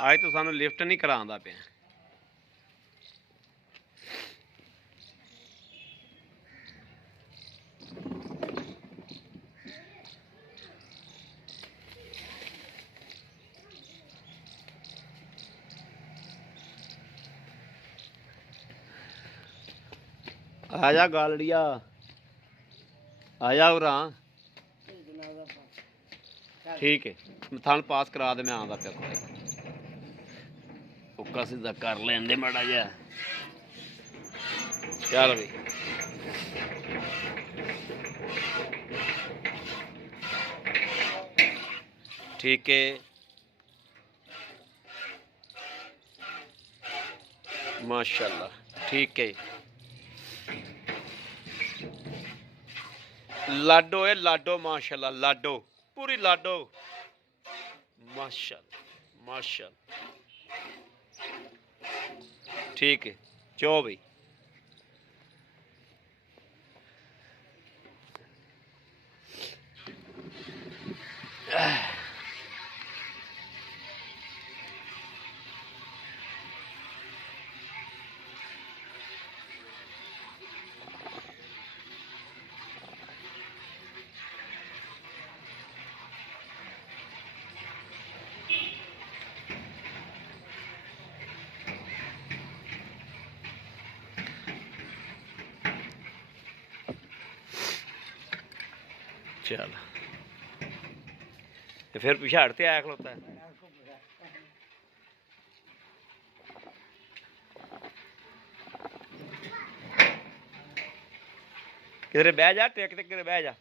ਅੱਜ ਤੋਂ ਸਾਨੂੰ ਲਿਫਟ ਨਹੀਂ ਕਰਾਉਂਦਾ ਪਿਆ। आ जा गालड़िया, आ जा उरा। ठीक है, थान पास करा दे, मैं आंदा पिया थोड़ा उक्का सीधा कर लेंदे माड़ा जा। चल बई ठीक है। माशाल्लाह ठीक है। लाडो है लाडो, माशाल्लाह लाडो, पूरी लाडो, माशाल्लाह माशाल्लाह ठीक है। चो भाई चल फिर पिछाड़ ते आया खलोता है। किधरे बह जा, टेक टेक किधरे बह जा।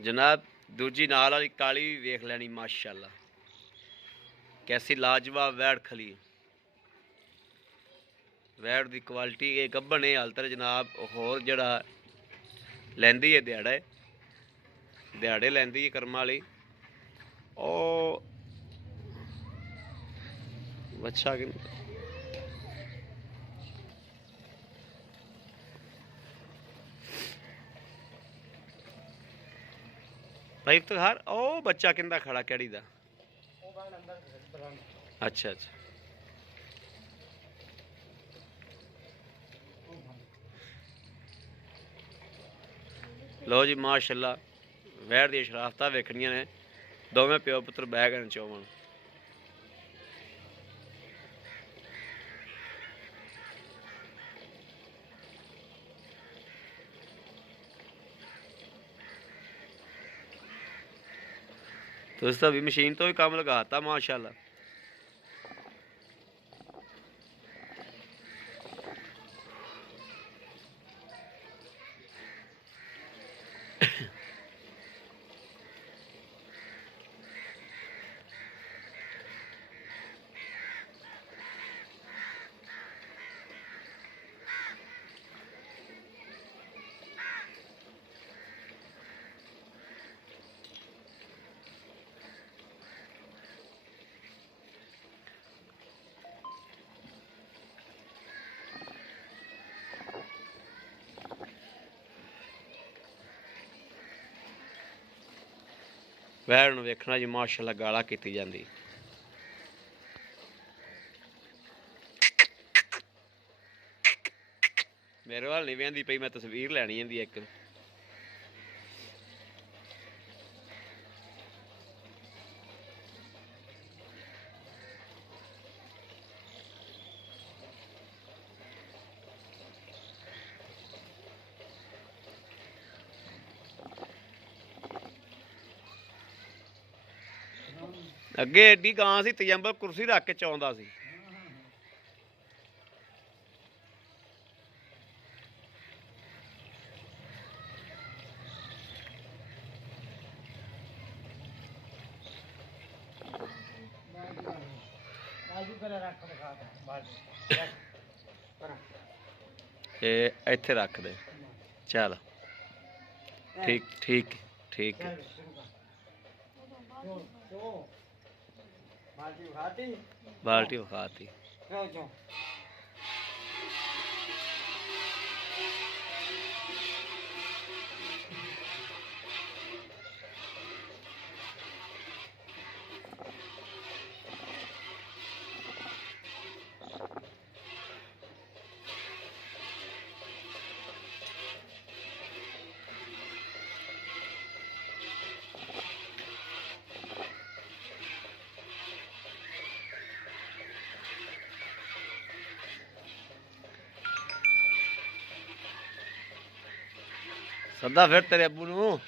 जनाब दूजी नाल वाली काली भी वेख लैनी, माशाल्लाह कैसी लाजवाब वैड़ खली। वैड़ की क्वालिटी ये गब्बन है हालत जनाब। होर जड़ा लैंदी है दिहाड़े दिहाड़े लैंदी है कर्मा वाली। ओ अच्छा कि भाई इफ्तिखार ओ बच्चा किंदा खड़ा केड़ी दा? अच्छा अच्छा लो जी माशाल्लाह वैर दी शराफतां वेखनियां ने। दोवें प्यो पुत्र बह गए चौवन। तुस तो भी मशीन तो भी काम लगाता माशाल्लाह। वैर नूं वेखना जी माशाल्लाह गाला कीती जांदी। मेरे वाल नहीं वेंदी पई, मैं तस्वीर लैनी इहदी एक। अगे एडी गां सी तजंबल कुर्सी रख के चौंदा सी। इत्थे रख दे। चल ठीक ठीक ठीक है। बाल्टी उखाती ਸੱਦਾ ਫਿਰ ਤੇਰੇ ਅੱਬੂ ਨੂੰ।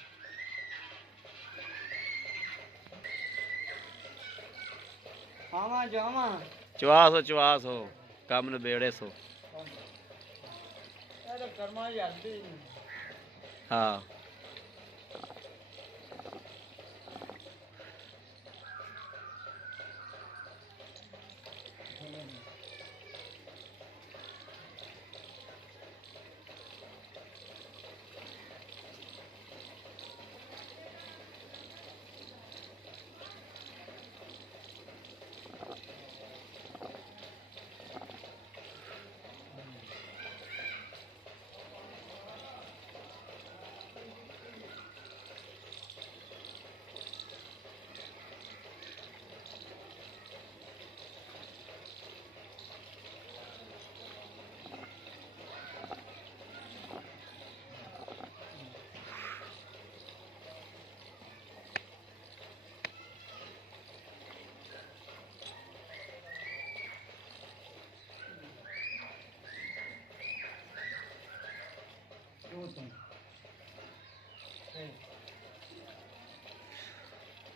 ਆਵਾਂ ਜਾਵਾਂ ਚਵਾਸ ਹੋ ਕੰਮ ਨਿਬੇੜੇ ਸੋ। ਇਹ ਤਾਂ ਕਰਮਾ ਜਾਂਦੀ ਹਾਂ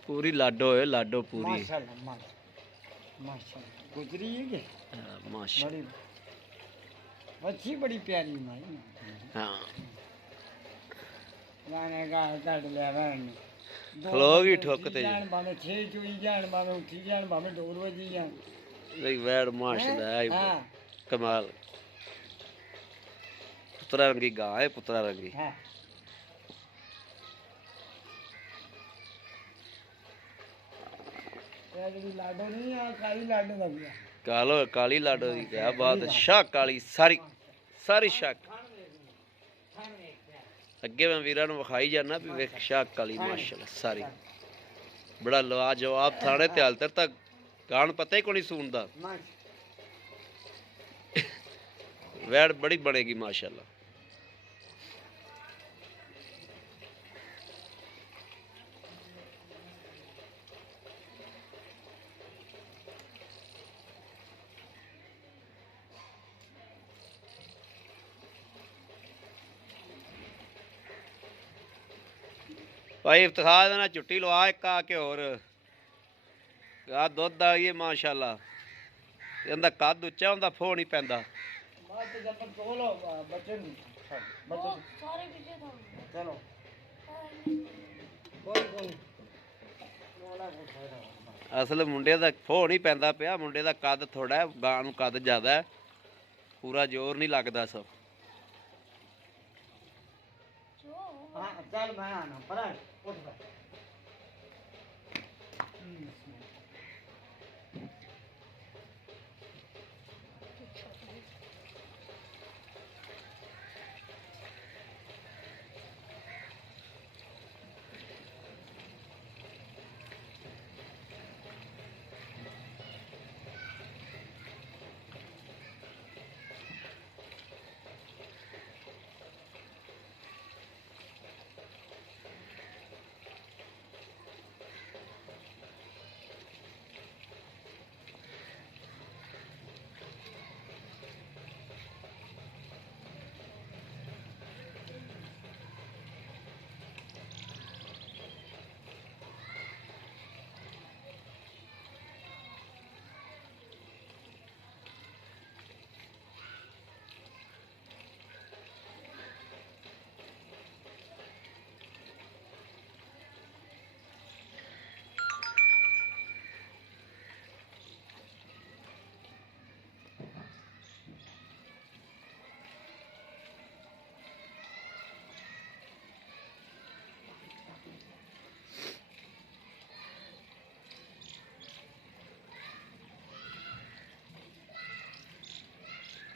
पूरी लाडो है लाडो पूरी माशाल्लाह माशाल्लाह गुजरी है कि माशा बड़ी अच्छी बड़ी प्यारी माई हाँ गाने गा कट लिया वैन खलोगी ठोकते जान भावे 6 चोई जान भावे उठी जान भावे डोर बजी जान नहीं वैड माशाल्लाह है हाँ कमाल पुतरा रंगी गाय है पुतरा रंगी हाँ लाडो नहीं आ काली लाडो लग गया कालो काली लाडो की क्या बात है शाह काली सारी सारी शाह अगे मैं वीरा नु विखाई जाना भी वेख शाह काली माशाल्लाह सारी बड़ा लाजवाब थाने ते हाल तक गान पता ही कोनी सुनदा वैड़ बड़ी बनेगी माशाल्लाह भाई इफ्तिखार देना छुट्टी लवा एक आके और आ दुध वाली माशाल्लाह इहदा कद उच्चा हुंदा फो नहीं पैंदा असल मुंडे दा फो नहीं पैंदा पिया मुंडे दा कद थोड़ा है गां नूं कद ज्यादा है पूरा जोर नहीं लगदा सो हाँ चल मैं आना पर उठ बैठ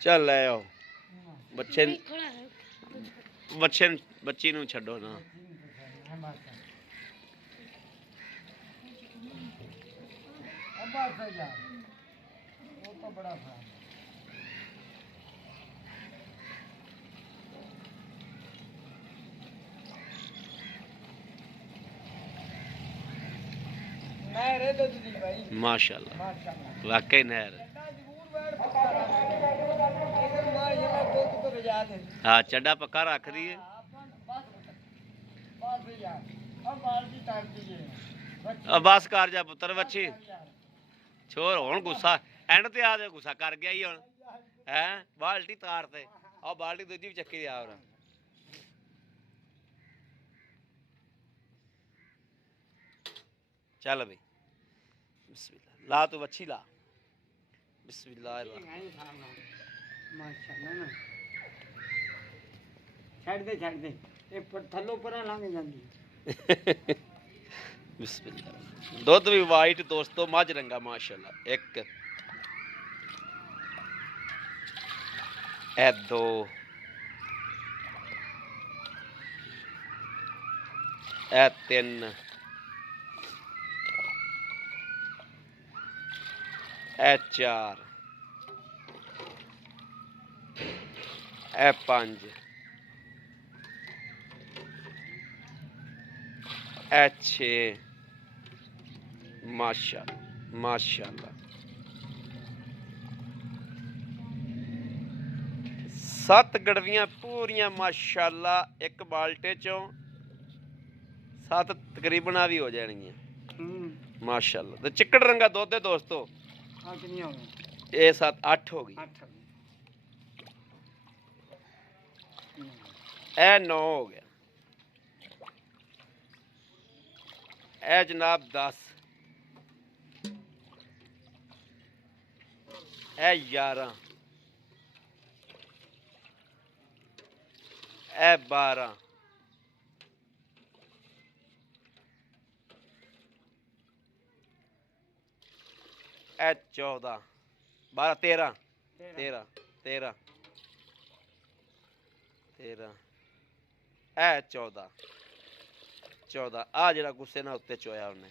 चल ले आओ बच्चे बच्चे बच्ची नूं छड्डो ना वो तो बड़ा था नहर है दूध दी भाई माशाल्लाह माशाल्लाह वाकई नहर हाँ चड्डा पक्का रख रही है बस यार अब बाल्टी तार दीजिए ਬਸ ਕਰ ਜਾ ਪੁੱਤਰ ਬੱਚੀ ਛੋਰ ਹੁਣ ਗੁੱਸਾ ਐਂਡ ਤੇ ਆ ਦੇ ਗੁੱਸਾ ਕਰ ਗਿਆ ਹੀ ਹੁਣ ਹੈ ਬਾਲਟੀ ਤਾਰ ਤੇ ਆ ਬਾਲਟੀ ਦੂਜੀ ਵੀ ਚੱਕੀ ਆ ਹੋਰ ਚੱਲ ਬਈ ਬਿਸਮਿਲ੍ਲਾ ਲਾ ਤੂੰ ਬੱਚੀ ਲਾ ਬਿਸਮਿਲ੍ਲਾਹ माशाल्लाह ना छड़ दे ये थल्लो परा लंघ जांदी ਬਿਸਮਿਲ੍ਲਾ ਦੁੱਧ ਵੀ ਵਾਈਟ ਦੋਸਤੋ ਮੱਝ ਰੰਗਾ ਮਾਸ਼ਾਅੱਲਾ ਇੱਕ ਇਹ ਦੋ ਇਹ ਤਿੰਨ ਇਹ ਚਾਰ ਇਹ ਪੰਜ ਇਹ ਛੇ ਮਾਸ਼ਾਅੱਲਾ ਮਾਸ਼ਾਅੱਲਾ ਸੱਤ ਗੜਵੀਆਂ ਪੂਰੀਆਂ ਮਾਸ਼ਾਅੱਲਾ ਇੱਕ ਬਾਲਟੇ ਚੋਂ ਸੱਤ ਤਕਰੀਬਨ ਆ ਵੀ ਹੋ ਜਾਣਗੀਆਂ ਮਾਸ਼ਾਅੱਲਾ ਤੇ ਚਿੱਕੜ ਰੰਗਾ ਦੁੱਧ ਹੈ ਦੋਸਤੋ कितनी हो गई ਇਹ 7 8 ਹੋ ਗਈ 8 ਇਹ 9 ਹੋ ਗਿਆ ਇਹ ਜਨਾਬ 10 ਇਹ 11 ਇਹ 12 ਇਹ 14 12 13 13 13 13 ਇਹ 14 14 ਆ ਜਿਹੜਾ ਗੁੱਸੇ ਨਾਲ ਉੱਤੇ ਚੋਇਆ ਉਹਨੇ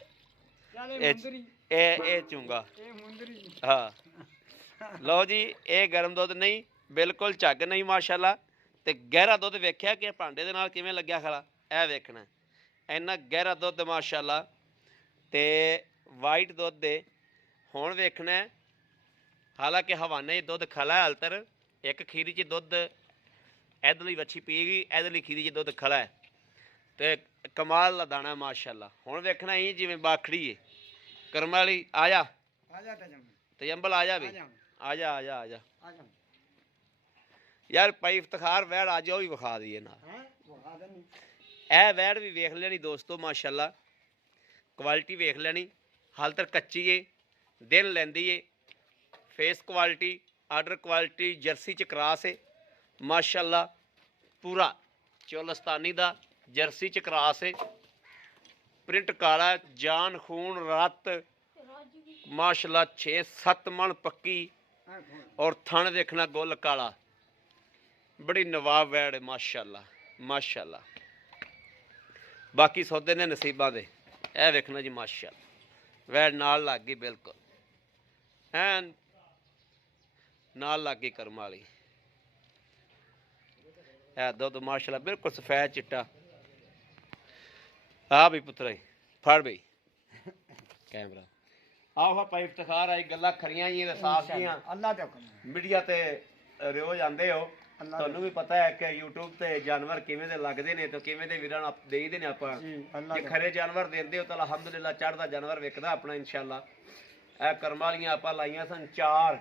चल ਇਹ मुंदरी ਇਹ ਚੁੰਗਾ ये मुंदरी ਹਾਂ ਲਓ ਜੀ ਇਹ ਗਰਮ ਦੁੱਧ ਨਹੀਂ ਬਿਲਕੁਲ ਝੱਗ ਨਹੀਂ ਮਾਸ਼ਾਅੱਲਾ ਤੇ ਗਹਿਰਾ ਦੁੱਧ ਵੇਖਿਆ ਕਿ ਭਾਂਡੇ ਦੇ ਨਾਲ ਕਿਵੇਂ ਲੱਗਿਆ ਖਲਾ ਇਹ ਵੇਖਣਾ ਇੰਨਾ ਗਹਿਰਾ ਦੁੱਧ ਮਾਸ਼ਾਅੱਲਾ ਤੇ ਵਾਈਟ ਦੁੱਧ ਦੇ ਹੁਣ ਵੇਖਣਾ ਹਾਲਾਂਕਿ ਹਵਾਨੇ ਦੁੱਧ ਖਲਾ ਹਲਤਰ ਇੱਕ ਖੀਰੀ 'ਚ ਦੁੱਧ ਇਧਰਲੀ ਵੱਛੀ ਪੀ ਗਈ ਇਧਰਲੀ ਖੀਰੀ 'ਚ ਦੁੱਧ ਖਲਾ ਹੈ ਤੇ ਕਮਾਲ ਦਾ ਦਾਣਾ ਮਾਸ਼ਾਅੱਲਾ ਹੁਣ ਵੇਖਣਾ ਹੀ ਜਿਵੇਂ ਬਾਖੜੀ ਏ ਕਰਮ ਵਾਲੀ ਆ ਜਾ आजा तजम ਤਜੰਬਲ ਆ ਜਾ ਵੀ आजा ਆ ਜਾ ਆ ਜਾ ਆ ਜਾ आजा ਯਾਰ ਭਾਈ ਇਫਤਖਾਰ ਵੈੜ ਅੱਜ ਉਹ ਵੀ ਵਿਖਾ ਦਈਏ ਨਾਲ हैं वो आदम ਇਹ ਵੈੜ ਵੀ ਵੇਖ ਲੈਣੀ ਦੋਸਤੋ ਮਾਸ਼ਾਅੱਲਾ ਕੁਆਲਿਟੀ ਵੇਖ ਲੈਣੀ ਹਾਲ ਤੱਕ ਕੱਚੀ ਏ ਦਿਨ ਲੈਂਦੀ ਏ face quality order quality jersey ਚ ਕਰਾਸ ਏ ਮਾਸ਼ਾਅੱਲਾ ਪੂਰਾ ਚੋਲਸਤਾਨੀ ਦਾ ਜਰਸੀ ਚ ਕਰਾਸ ਏ ਪ੍ਰਿੰਟ ਕਾਲਾ ਜਾਨ ਖੂਨ ਰੱਤ ਮਾਸ਼ਾਅੱਲਾ 6-7 ਮਣ ਪੱਕੀ ਔਰ ਥਣ ਦੇਖਣਾ ਗੁੱਲ ਕਾਲਾ ਬੜੀ ਨਵਾਬ ਵੈੜ ਹੈ ਮਾਸ਼ਾਅੱਲਾ ਮਾਸ਼ਾਅੱਲਾ ਬਾਕੀ ਸੌਦੇ ਨੇ ਨਸੀਬਾਂ ਦੇ ਇਹ ਵੇਖਣਾ ਜੀ ਮਾਸ਼ਾਅੱਲਾ ਵੈੜ ਨਾਲ ਲੱਗ ਗਈ ਬਿਲਕੁਲ ਐਨ ਨਾਲ ਲੱਗ ਗਈ ਕਰਮ ਵਾਲੀ ਇਹ ਦੁੱਧ ਮਾਸ਼ਾਅੱਲਾ ਬਿਲਕੁਲ ਸਫੈਦ ਚਿੱਟਾ ਆ ਵੀ ਪੁੱਤਰਾ ਫੜ ਬਈ ਕੈਮਰਾ ਆਹ ਭਾਈ ਇਫਤਖਾਰ ਆਈ ਗੱਲਾਂ ਖਰੀਆਂ ਜੀ ਸਾਫ ਜੀਆਂ अल्लाह दे हुक्म ਮੀਡੀਆ ਤੇ ਰੋਜ਼ ਆਉਂਦੇ ਹੋ ਅੱਲਾ ਤੁਹਾਨੂੰ ਵੀ ਪਤਾ ਹੈ ਕਿ YouTube ਤੇ ਜਾਨਵਰ ਕਿਵੇਂ ਦੇ ਲੱਗਦੇ ਨੇ ਤੇ ਕਿਵੇਂ ਦੇ ਵੀਰਾਂ ਨੂੰ ਦੇਈਦੇ ਨੇ ਆਪਾਂ जी अल्लाह ਜੇ ਖਰੇ ਜਾਨਵਰ ਦਿੰਦੇ ਹੋ ਤਾਂ ਅਲਹਮਦੁਲਿਲਾ ਚੜ੍ਹਦਾ ਜਾਨਵਰ ਵਿਕਦਾ ਆਪਣਾ ਇਨਸ਼ਾਅੱਲਾ ਇਹ ਕਰਮ ਵਾਲੀਆਂ ਆਪਾਂ ਲਾਈਆਂ ਸਨ 4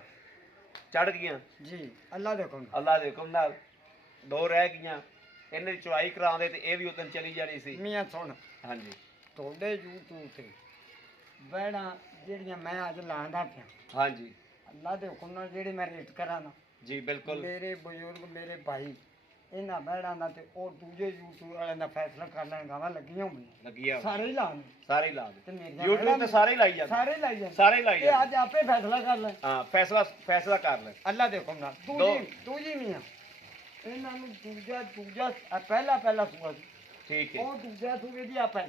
ਚੜ ਗਈਆਂ जी अल्लाह दे हुक्म ਅੱਲਾ ਦੇ ਹੁਕਮ ਨਾਲ 2 ਰਹਿ ਗਈਆਂ ਇਹਨੇ ਦੀ ਚੁਆਈ ਕਰਾਉਂਦੇ ਤੇ ਇਹ ਵੀ ਉਦੋਂ ਚਲੀ ਜਾਣੀ ਸੀ मियां सुन ਹਾਂਜੀ ਤੁਹਾਡੇ YouTube ਤੇ ਬੈੜਾਂ ਜਿਹੜੀਆਂ ਮੈਂ ਅੱਜ ਲਾਉਂਦਾ ਪਿਆ ਹਾਂਜੀ ਅੱਲਾ ਦੇ ਹੁਕਮ ਨਾਲ ਜਿਹੜੇ ਮੈਂ ਰੇਟ ਕਰਾਂ ਨਾ ਜੀ ਬਿਲਕੁਲ ਮੇਰੇ ਬਜ਼ੁਰਗ ਮੇਰੇ ਭਾਈ ਇਹਨਾਂ ਬੈੜਾਂ ਦਾ ਤੇ ਉਹ ਦੂਜੇ YouTube ਵਾਲਿਆਂ ਦਾ ਫੈਸਲਾ ਕਰ ਲੈਣ ਗਾਵਾਂ ਲੱਗੀਆਂ ਹੋਈਆਂ ਲੱਗੀਆਂ ਸਾਰੇ ਹੀ ਲਾਉਣ ਸਾਰੇ ਹੀ ਲਾ ਦੇ ਤੇ ਮੇਰੀਆਂ YouTube ਬੈੜਾਂ ਤੇ ਸਾਰੇ ਹੀ ਲਾਈ ਜਾਂਦੇ ਸਾਰੇ ਹੀ ਲਾਈ ਜਾਂਦੇ ਸਾਰੇ ਹੀ ਲਾਈ ਤੇ ਜਾਂਦੇ ਅੱਜ ਆਪੇ ਫੈਸਲਾ ਕਰ ਲੈ ਹਾਂ ਫੈਸਲਾ ਕਰ ਲੈ ਅੱਲਾ ਦੇ ਹੁਕਮ ਨਾਲ ਦੋ। ਤੂੰ ਜੀ ਮੀਆਂ ਇਹਨਾਂ ਨੂੰ ਦੂਜਾ ਪਹਿਲਾ ਸੂਆ ਸੀ ਠੀਕ ਹੈ ਉਹ ਦੂਜਾ ਸੂਏ ਦੀ ਆਪੇ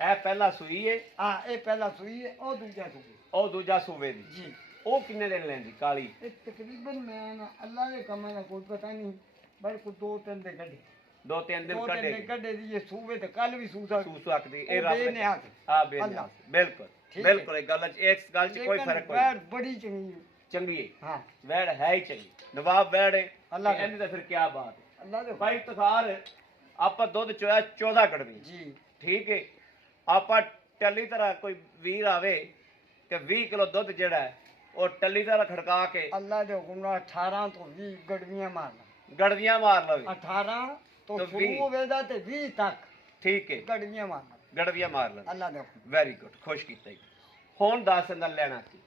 ਇਹ ਪਹਿਲਾ ਸੂਈ ਹੈ ਹਾਂ ਇਹ ਪਹਿਲਾ ਸੂਈ ਹੈ ਉਹ ਦੂਜਾ ਸੂਈ ਉਹ ਦੂਜਾ ਸੂਬੇ ਦੀ ਜੀ ਉਹ ਕਿੰਨੇ ਦਿਨ ਲੈਂਦੀ ਕਾਲੀ ਇਹ ਤਕਰੀਬਨ ਮੈਂ ਨਾ ਅੱਲਾ ਦੇ ਕੰਮਾਂ ਦਾ ਕੋਈ ਪਤਾ ਨਹੀਂ ਬਲਕਿ 2-3 ਦੇ ਗੱਡੇ 2-3 ਦਿਨ 2-3 ਕੱਢੇ ਦੇ ਗੱਡੇ ਦੀ ਇਹ ਸੂਵੇ ਤੇ ਕੱਲ ਵੀ ਸੂਸਾ ਸੂ ਸਕਦੀ ਇਹ ਉਹ ਰੱਬ ਬੇਨਿਆਜ਼। ਹਾਂ ਅੱਲਾ। ਬੇਨਿਆਜ਼ ਬਿਲਕੁਲ ਠੀਕ ਹੈ। ਬਿਲਕੁਲ ਇਹ ਗੱਲ ਇਸ ਗੱਲ 'ਚ ਕੋਈ ਫਰਕ ਕੋਈ ਵੈੜ ਬੜੀ ਚੰਗੀ ਹੈ। ਚੰਗੀ ਹੈ ਹਾਂ ਵੈੜ ਹੈ ਹੀ ਚੰਗੀ ਨਵਾਬ ਵੈੜ ਹੈ ਅੱਲਾ ਤੇ ਇਹਦੀ ਤਾਂ ਫਿਰ ਕੀ ਬਾਤ ਹੈ ਅੱਲਾ ਦੇ ਭਾਈ ਇਫਤਖਾਰ ਆਪਾਂ ਦੁੱਧ ਚੋਇਆ 14 ਗੜਵੀ ਜੀ ਠੀਕ ਹੈ। ਆਪਾਂ ਟੱਲੀ ਤਰ੍ਹਾਂ ਕੋਈ ਵੀਰ ਆਵੇ ਤੇ 20 ਕਿਲੋ ਦੁੱਧ ਜਿਹੜਾ ਹੈ ਉਹ ਟੱਲੀ ਤਰ੍ਹਾਂ ਖੜਕਾ ਕੇ ਅੱਲਾ ਦੇ ਹੁਕਮ ਨਾਲ 18 ਤੋਂ 20 ਗੜਵੀਆਂ ਮਾਰਨਾ। ਗੜਵੀਆਂ ਮਾਰ ਲਵੇ 18 ਤੋਂ ਤੋਂ ਸ਼ੁਰੂ 20 ਹੋਵੇਗਾ ਤੇ 20 ਤੱਕ ਠੀਕ ਹੈ। ਗੜਵੀਆਂ ਮਾਰਨਾ ਗੜਵੀਆਂ ਮਾਰ ਲਵੇ ਅੱਲਾ ਦੇ ਹੁਕਮ। ਵੈਰੀ ਗੁੱਡ, ਖੁਸ਼ ਕੀਤਾ ਜੀ। ਹੁਣ ਦੱਸ ਇਹਦਾ ਲੈਣਾ ਕੀ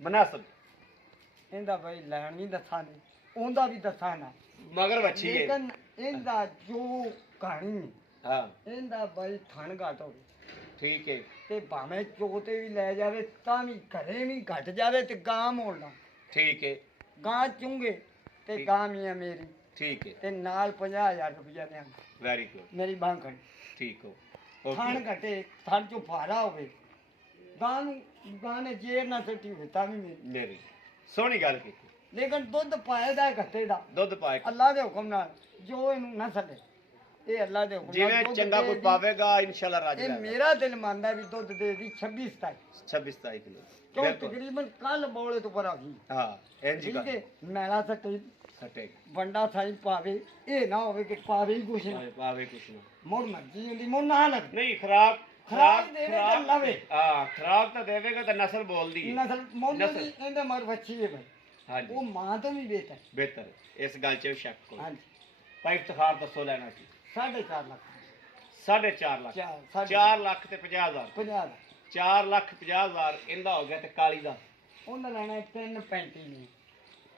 ਮਨਾਸਬ ਇਹਦਾ ਬਈ ਲੈਣ ਵੀ ਦੱਸਾਂ ਨਹੀਂ, ਉਹਦਾ ਵੀ ਦੱਸਾਂ ਨਾ, ਮਗਰ ਵੱਛੀ ਹੈ ਲੇਕਿਨ ਇਹਦਾ ਜੋ ਕਹਾਣੀ ਹਾਂ ਇਹਦਾ ਬਈ ਥਣ ਘੱਟ ਹੋਵੇ ਠੀਕ ਹੈ ਤੇ ਭਾਵੇਂ ਚੋਤੇ ਵੀ ਲੈ ਜਾਵੇ ਤਾਂ ਵੀ ਘਰੇ ਵੀ ਘਟ ਜਾਵੇ ਤੇ ਗਾਂ ਮੋੜਨਾ। ਠੀਕ ਹੈ ਗਾਂ ਚੁੰਗੇ ਤੇ ਠੀਕ। ਗਾਂ ਮੀਆਂ ਮੇਰੀ ਠੀਕ ਹੈ ਤੇ ਨਾਲ 50,000 ਰੁਪਇਆ ਲਿਆਂਗਾ ਵੈਰੀ ਗੁੱਡ ਮੇਰੀ ਬਾਂਹ ਖੜੀ। ਠੀਕ ਹੋ ਥਣ ਓਕੇ ਘਟੇ, ਥਣ ਚੋਂ ਭਾਰਾ ਹੋਵੇ, ਗਾਂ ਨੂੰ ਗਾਂ ਨੇ ਜੇਰ ਨਾ ਸੱਟੀ ਹੋਵੇ ਤਾਂ ਵੀ ਮੇਰੀ। ਮੇਰੀ ਸੋਹਣੀ ਗੱਲ ਕੀਤੀ। ਲੇਕਿਨ ਦੁੱਧ ਪਾਏਦਾ ਘੱਟੇ ਦਾ ਦੁੱਧ ਪਾਏ ਅੱਲਾ ਦੇ ਹੁਕਮ ਨਾਲ, ਜੋ ਇਹਨੂੰ ਨਾ ਛੱਡੇ, ਇਹ ਅੱਲਾ ਦੇ ਹੁਕਮ ਨਾਲ ਜਿਵੇਂ ਦੁੱਧ ਚੰਗਾ ਦੇ ਕੋਈ ਦੀ। ਪਾਵੇਗਾ ਇਨਸ਼ਾਅੱਲਾ ਰਾਜ ਇਹ ਰਹੇਗਾ। ਮੇਰਾ ਦਿਲ ਮੰਨਦਾ ਵੀ ਦੁੱਧ ਦੇ ਦੀ 26 27 26 27 ਕਿਲੋ ਕਿਉਂ ਬਿਲਕੁਲ। ਤਕਰੀਬਨ ਕੱਲ ਬੋਲੇ ਤੋਂ ਪਰ ਆ ਗਈ। ਹਾਂ ਇੰਜ ਹੀ ਠੀਕ ਕਰ ਹੈ, ਮੈਲਾ ਸੱਟੇ ਸਟੇ ਵੰਡਾ ਸਾਈ ਪਾਵੇ, ਇਹ ਨਾ ਹੋਵੇ ਕਿ ਪਾਵੇ ਹੀ ਕੁਛ ਨਾ, ਪਾਵੇ ਕੁਛ ਨਾ ਮੁੜ ਮਰਜੀ ਹੁੰਦੀ ਮੁੜ ਨਾ ਲੱਗ ਨਹੀਂ ਖਰਾਬ ਖਰਾਬ ਦੇਵੇ ਤਾਂ ਲਵੇ। ਹਾਂ ਖਰਾਬ ਤਾਂ ਦੇਵੇਗਾ ਤਾਂ ਨਸਲ ਬੋਲਦੀ ਹੈ ਨਸਲ ਮੁੱਲ ਨਸਲ। ਦੀ ਇਹਦੇ ਮਰ ਬੱਚੀ ਹੈ ਭਾਈ, ਹਾਂਜੀ ਉਹ ਮਾਂ ਤੋਂ ਵੀ ਬਿਹਤਰ। ਬਿਹਤਰ ਇਸ ਗੱਲ 'ਚ ਸ਼ੱਕ ਕੋਈ ਹਾਂਜੀ ਭਾਈ ਇਫਤਖਾਰ ਦੱਸੋ ਲੈਣਾ ਸੀ 4.5 ਲੱਖ 4.5 ਲੱਖ ਚਾਰ 4 ਲੱਖ ਤੇ 50,000 50 ਦਾ 4 ਲੱਖ 50,000 ਇਹਦਾ ਹੋ ਗਿਆ ਤੇ ਕਾਲੀ ਦਾ ਉਹਨਾਂ ਲੈਣਾ 3.35 ਨਹੀਂ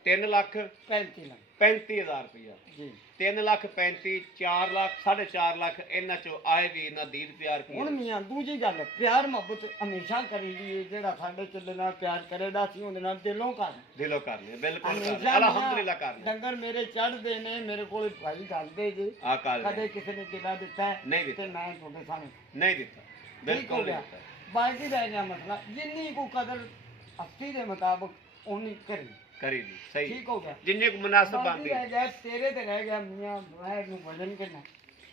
3 ਲੱਖ 35 ਲੱਖ 35,000 ਰੁਪਇਆ ਜੀ। 3 ਲੱਖ 35 4 ਲੱਖ 4.5 ਲੱਖ ਇਹਨਾਂ ਚੋਂ ਆਏ ਵੀ ਇਹਨਾਂ ਦੀਦ ਪਿਆਰ ਕੀ ਹੁਣ ਮੀਆਂ ਦੂਜੀ ਗੱਲ ਹੈ, ਪਿਆਰ ਮੁਹੱਬਤ ਹਮੇਸ਼ਾ ਕਰੀ ਦੀ ਹੈ। ਜਿਹੜਾ ਸਾਡੇ ਚੱਲੇ ਨਾਲ ਪਿਆਰ ਕਰੇਗਾ ਸੀ ਉਹਦੇ ਨਾਲ ਦਿਲੋਂ ਕਰ ਦਿਲੋਂ ਕਰ ਲਿਆ ਬਿਲਕੁਲ ਕਰ ਹਮੇਸ਼ਾ ਲਿਆ ਅਲਹਮਦੁਲਿਲਾ ਕਰ ਲਿਆ ਡੰਗਰ ਮੇਰੇ ਚੜਦੇ ਨੇ, ਮੇਰੇ ਕੋਲ ਭਾਈ ਕਰਦੇ ਜੇ, ਆ ਕਰ ਕਦੇ ਲਿਆ ਕਿਸੇ ਨੇ ਕਿਹੜਾ ਦਿੱਤਾ ਹੈ ਨਹੀਂ ਦਿੱਤਾ। ਤੇ ਮੈਂ ਤੁਹਾਡੇ ਸਾਹਮਣੇ ਨਹੀਂ ਦਿੱਤਾ ਠੀਕ ਹੋ ਬਿਲਕੁਲ ਨਹੀਂ ਗਿਆ। ਦਿੱਤਾ ਬਾਕੀ ਰਹਿ ਗਿਆ ਮਸਲਾ, ਜਿੰਨੀ ਕੋ ਕਦਰ ਹਸਤੀ ਦੇ ਮੁਤਾਬਕ ਉਨੀ ਕਰੀ, ਕਰੀ ਦੀ ਸਹੀ ਠੀਕ ਹੋ ਗਿਆ। ਜਿੰਨੇ ਕੁ ਮੁਨਾਸਬ ਬਾਕੀ ਬਣਦੀ ਰਹਿ ਗਿਆ ਤੇਰੇ ਤੇ ਰਹਿ ਗਿਆ ਮੀਆਂ ਵੈਰ ਨੂੰ ਵਜਨ ਕਿੰਨਾ,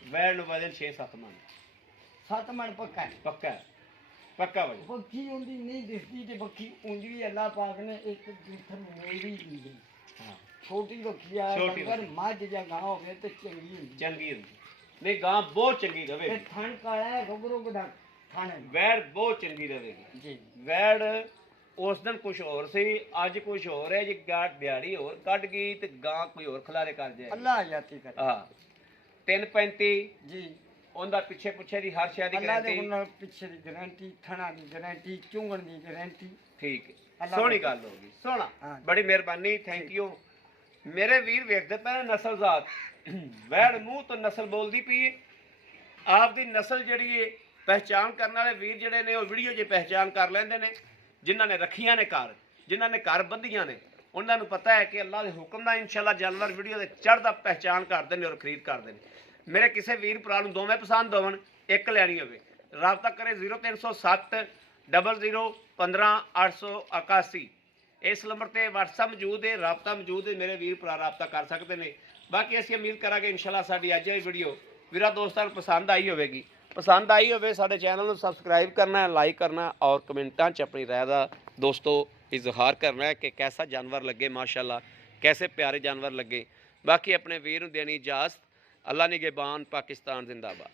ਵੈਰ ਨੂੰ ਵਜਨ 6-7 ਮਣ 7 ਮਣ ਪੱਕਾ ਹੈ। ਪੱਕਾ ਹੈ। ਪੱਕਾ ਵਜਨ ਬੱਖੀ ਹੁੰਦੀ ਨਹੀਂ ਦਿਸਦੀ ਤੇ ਬੱਖੀ ਉਂਝ ਵੀ ਅੱਲਾਹ ਪਾਕ ਨੇ ਇੱਕ ਜਿੱਥਨ ਮੇਰੀ ਦੀ ਗਈ। ਹਾਂ ਛੋਟੀ ਬੱਖੀ ਆ, ਛੋਟੀ ਅਗਰ ਮੱਝ ਜਾਂ ਗਾਂ ਹੋਵੇ ਤੇ ਚੰਗੀ ਹੁੰਦੀ ਚੰਗੀ ਹੁੰਦੀ ਨਹੀਂ ਗਾਂ ਬਹੁਤ ਚੰਗੀ ਤੇ ਰਵੇ ਥਣ ਕਾਲਾ ਰੁਗ ਦਾ ਥਣ ਹੈ। ਵੈਰ ਬਹੁਤ ਚੰਗੀ ਰਵੇਗੀ ਜੀ ਵੈੜ ਉਸ ਦਿਨ ਕੁਝ ਹੋਰ ਸੀ ਅੱਜ ਕੁਝ ਹੋਰ ਹੈ ਜੀ ਗਾਂ ਦਿਹਾੜੀ ਹੋਰ ਕੱਢ ਗਈ ਤੇ ਗਾਂ ਕੋਈ ਹੋਰ ਖਲਾਰੇ ਕਰ ਜਾਏ ਅੱਲਾਹ ਯਾਤੀ ਕਰੇ ਹਾਂ 3.35 ਜੀ। ਉਹਦਾ ਪਿੱਛੇ ਪੁੱਛੇ ਦੀ ਹਰ ਸ਼ੈ ਦੀ ਅੱਲਾਹ ਦੇ ਗਾਰੰਟੀ ਨਾਲ ਪਿੱਛੇ ਦੀ ਗਾਰੰਟੀ, ਥਣਾ ਦੀ ਗਾਰੰਟੀ, ਚੁੰਗਣ ਦੀ ਗਾਰੰਟੀ। ਠੀਕ ਹੈ ਅੱਲਾਹ ਸੋਹਣੀ ਦਾ- ਗੱਲ ਹੋ ਗਈ ਸੋਹਣਾ ਹਾਂ। ਬੜੀ ਮਿਹਰਬਾਨੀ ਥੈਂਕ ਯੂ ਮੇਰੇ ਵੀਰ ਵੇਖਦੇ ਪਏ ਨੇ ਨਸਲ ਜ਼ਾਤ ਵੈੜ ਮੂੰਹ ਤੋਂ ਨਸਲ ਬੋਲਦੀ ਪਈ ਹੈ ਆਪ ਦੀ ਨਸਲ ਜਿਹੜੀ ਹੈ ਪਹਿਚਾਨ ਕਰਨ ਵਾਲੇ ਵੀਰ ਜਿਹੜੇ ਨੇ ਉਹ ਵੀਡੀਓ 'ਚ ਪਹਿਚਾਨ ਕਰ ਲੈਂਦੇ ਨੇ ਜਿਨ੍ਹਾਂ ਨੇ ਰੱਖੀਆਂ ਨੇ ਘਰ ਜਿਨ੍ਹਾਂ ਨੇ ਘਰ ਬੰਦੀਆਂ ਨੇ ਉਹਨਾਂ ਨੂੰ ਪਤਾ ਹੈ ਕਿ ਅੱਲਾਹ ਦੇ ਹੁਕਮ ਨਾਲ ਇਨਸ਼ਾਅੱਲਾ ਜਾਨਵਰ ਵੀਡੀਓ ਦੇ ਚੜ੍ਹਦਾ ਪਹਿਚਾਨ ਕਰਦੇ ਨੇ ਔਰ ਖਰੀਦ ਕਰਦੇ ਨੇ ਮੇਰੇ ਕਿਸੇ ਵੀਰ ਭਰਾ ਨੂੰ ਦੋਵੇਂ ਪਸੰਦ ਹੋਵਣ ਇੱਕ ਲੈਣੀ ਹੋਵੇ ਰਾਬਤਾ ਕਰੇ 0307 00 15 881 ਇਸ ਨੰਬਰ ਤੇ WhatsApp ਮੌਜੂਦ ਹੈ ਰਾਬਤਾ ਮੌਜੂਦ ਹੈ ਮੇਰੇ ਵੀਰ ਭਰਾ ਰਾਬਤਾ ਕਰ ਸਕਦੇ ਨੇ ਬਾਕੀ ਅਸੀਂ ਉਮੀਦ ਕਰਾਂਗੇ ਇਨਸ਼ਾਅੱਲਾ ਸਾਡੀ ਅੱਜ ਦੀ ਵੀਡੀਓ ਵੀਰਾਂ ਦੋਸਤਾਂ ਨੂੰ ਪਸੰਦ ਆਈ ਹੋਵੇਗੀ ਪਸੰਦ ਆਈ ਹੋਵੇ ਸਾਡੇ ਚੈਨਲ ਨੂੰ ਸਬਸਕ੍ਰਾਈਬ ਕਰਨਾ ਹੈ ਲਾਈਕ ਕਰਨਾ ਹੈ ਔਰ ਕਮੈਂਟਾਂ 'ਚ ਆਪਣੀ ਰਾਏ ਦਾ ਦੋਸਤੋ ਇਜ਼ਹਾਰ ਕਰਨਾ ਹੈ ਕਿ कैसा जानवर लगे माशाल्लाह कैसे प्यारे जानवर लगे बाकी अपने वीर ਨੂੰ ਦੇਣੀ ਇਜਾਜ਼ਤ अल्लाह निगहबान पाकिस्तान जिंदाबाद।